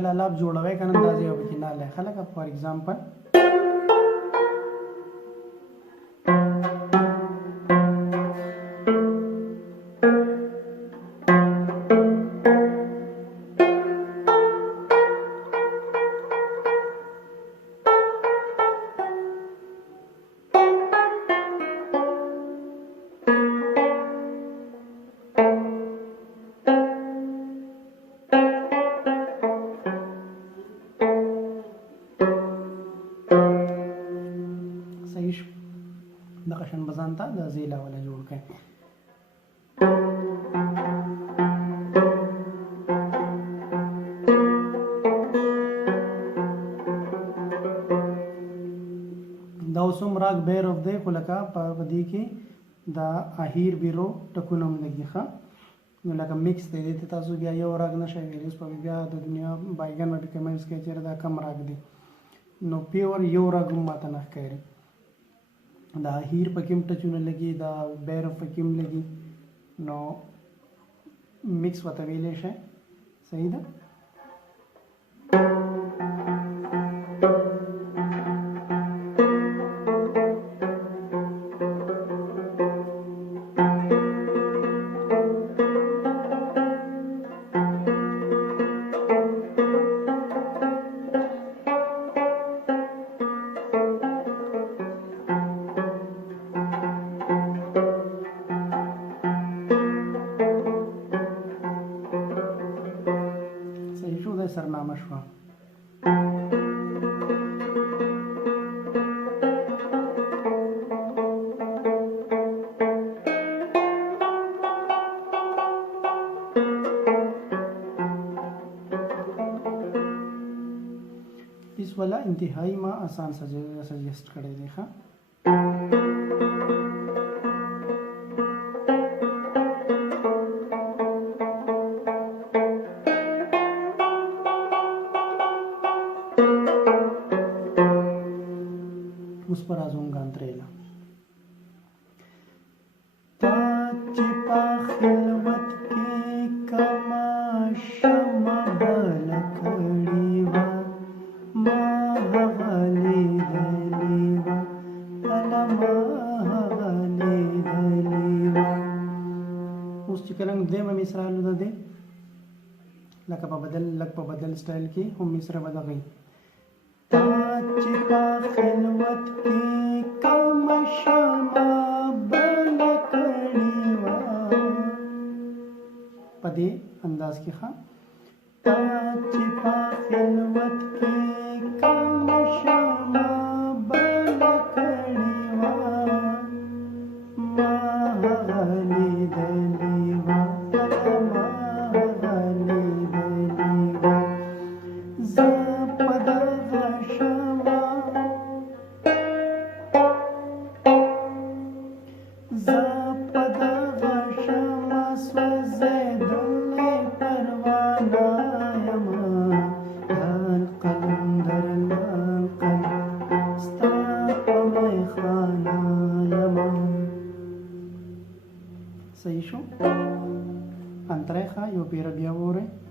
کله الاپ جوړوي کنه دا ځای به کې نه لای خلک فار ایگزامپل دغه شان بزان ته د زیلا ولا جوړ کړئ دا اوسم راګ بیر اف دی خو لکه په دې کې دا اهیر بیرو ټکونه هم لګي ښه نو لکه میکس دی دې ته تاسو بیا یو راګ نشئ ویلی په بیا د دنیا بایګن به کمنټس کې چیرې دا کم راګ دی نو پیور یو راګ هم ماته نه ښکاري دا هیر پکې هم ټچونه لګي دا بیر پکې هم لګي نو میکس ورته ویلی شئ صحیح ده سرنامه شوه اس والا انتهایی ما آسان سجیسٹ کړی دی ښه उस पर आजूम गांत्रेला ताची पा खिलवत के कमा शमा बलकड़ीवा महगली दलीवा अला महगली दलीवा उस चिकरंग दे में मिसरा लुदा दे लक pa badal स्टाइल की हम मिसरा बदा गई ताची पा खिलवत की कम शमा बलकड़ीवा पदे अंदाज की खा ताची पा खिलवत की कम शमा बलकड़ीवा महगली दलीवा महगली दलीवा ज़पदा सही शो अंतरे खा यो पेरा बिया हो रहे